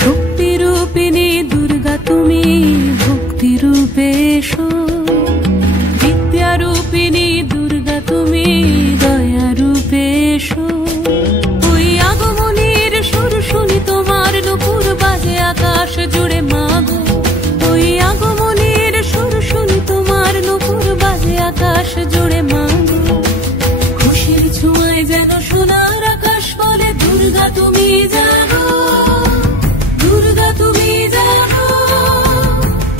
শক্তিরূপিণী দুর্গা তুমি ভক্তি রূপে এসো, বিদ্যারূপিণী দুর্গা তুমি দয়া রূপে এসো। ওই আগমনীর সুর শুনি তোমার নুপুর বাজে আকাশ জুড়ে মাগো, ওই আগমনীর সুর শুনি তোমার নুপুর বাজে আকাশ জুড়ে মাগো। খুশির ছোঁয়ায় যেন সোনার আকাশ বলে দুর্গা তুমি জাগো, দুর্গা তুমি জাগো,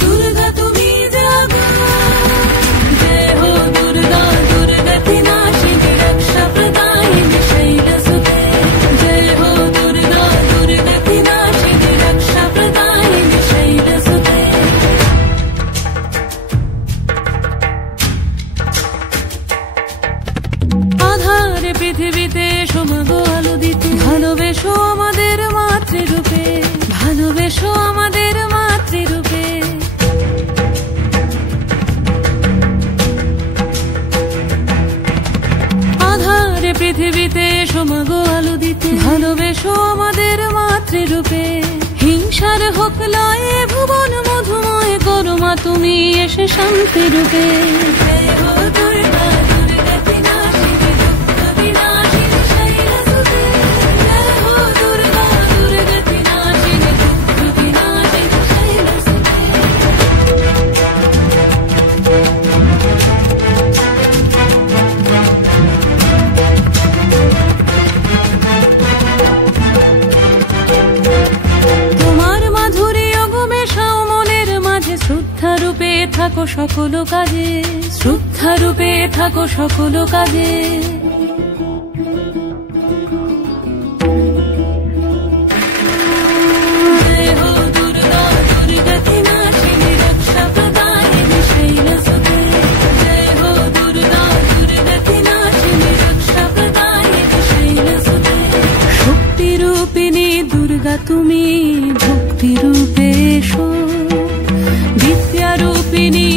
দুর্গা তুমি জাগো। জয় হো দুর্গা দুর্গতি নাশিনী রক্ষা প্রদায়িনী শৈলসুতে, জয় হো দুর্গা দুর্গতি নাশিনী রক্ষা প্রদায়িনী শৈলসুতে। আধারে পৃথিবীতে এসো মাগো আলো দিতে, ভালোবেসো আমাদের মাতৃরূপে, ভালোবেসো আমাদের মাতৃরূপে। আধারে পৃথিবীতে এসো মাগো আলো দিতে, ভালোবেসো আমাদের মাতৃরূপে। হিংসার হোক লয়ে ভুবন মধুময় করো মা তুমি এসে শান্তি রূপে। জয় হো দুর্গা দুর্গতি নাশিনী দুঃখ বিনাশিনী শৈলসুতে, জয় হো দুর্গা দুর্গতি নাশিনী দুঃখ বিনাশিনী শৈলসুতে। তোমার মাধুরী অগমেশাও মনের মাঝে, শ্রদ্ধা রূপে থাকো সকল কাজে, শ্রদ্ধা রূপে থাকো সকল কাজে। জয় হো দুর্গা দুর্গতি নাশিনী রক্ষা প্রদায়িনী শৈলসুতে, জয় হো দুর্গা দুর্গতি নাশিনী রক্ষা প্রদায়িনী শৈলসুতে। শক্তিরূপিণী দুর্গা তুমি ভক্তি রূপে এসো, বিদ্যারূপিণী